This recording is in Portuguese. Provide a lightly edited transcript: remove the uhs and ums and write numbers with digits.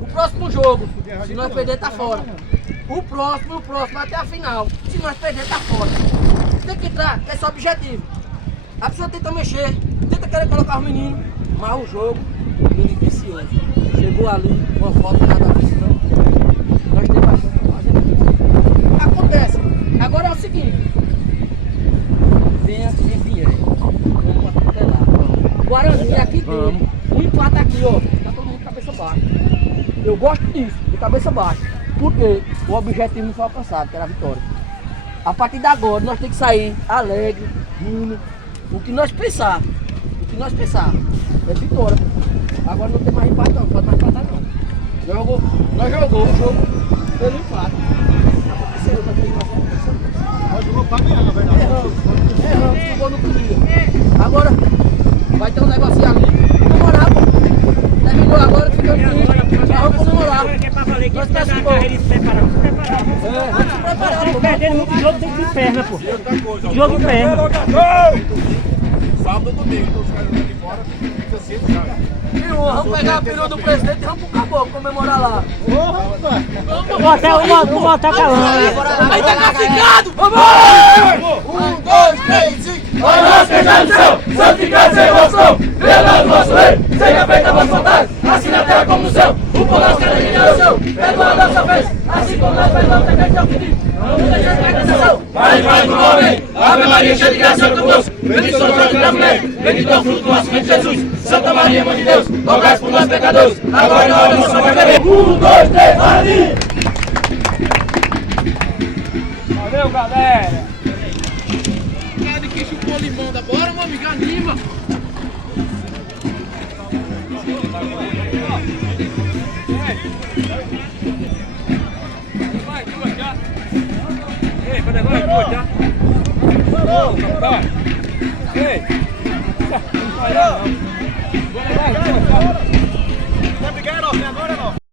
O próximo jogo, se nós perder, tá fora. O próximo até a final. Se nós perder, tá fora. Tem que entrar, que é só objetivo. A pessoa tenta mexer, tenta querer colocar os meninos, mas o jogo, menino vicioso. Chegou ali, uma foto nada a ver, não. Nós temos bastante pra fazer. Acontece. Agora é o seguinte. Venha quem vier. Vamos atropelar. Guarani aqui dentro. Um empate aqui, ó. Tá todo mundo de cabeça baixa. Eu gosto disso, de cabeça baixa. Porque o objetivo não foi alcançado, que era a vitória. A partir de agora nós temos que sair alegre, rindo. O que nós pensar é vitória. Agora não tem mais empate não pode mais empatar não. Nós jogou o jogo pelo empate. Aconteceu, Nós jogou pra ganhar, na verdade. Erramos, jogou no podia. Agora vai ter um negocinho ali. Comemorar, pô. Terminou agora, ficamos tristes. Vamos comemorar. É pra valer que Nós tá na estamos carreira se preparar. vamos se preparar, pô. Perdendo muito jogo tem que ir perna, pô. Jogo em perna. Sábado ou domingo, então os caras vão aqui fora, fica cedo já. Vamos pegar a perua do presidente e vamos pro caboclo comemorar lá. Vou até calando. Aí tá classificado! Vamos! 1, 2, 3 e... Olha nós que já no céu, santificado sem emoção, pela nosso rei, seja feita a vossa vontade, assim na terra como no céu, o pão nosso cada dia é o seu, perdoa a nossa vez, assim como nós perdoamos também que é o pedido, não nos deixe de tentação, vai do homem, Ave Maria, cheia de graça, é convosco, bendito sois vós entre as mulheres, bendito é o fruto do vosso ventre, Jesus, Santa Maria, Mãe de Deus, rogai por nós pecadores, agora e na hora da nossa morte, amém. 1, 2, 3, vai! Valeu, galera. Cara de que chupou limão da bora, meu amigo, anima! Ei, quando agora é já.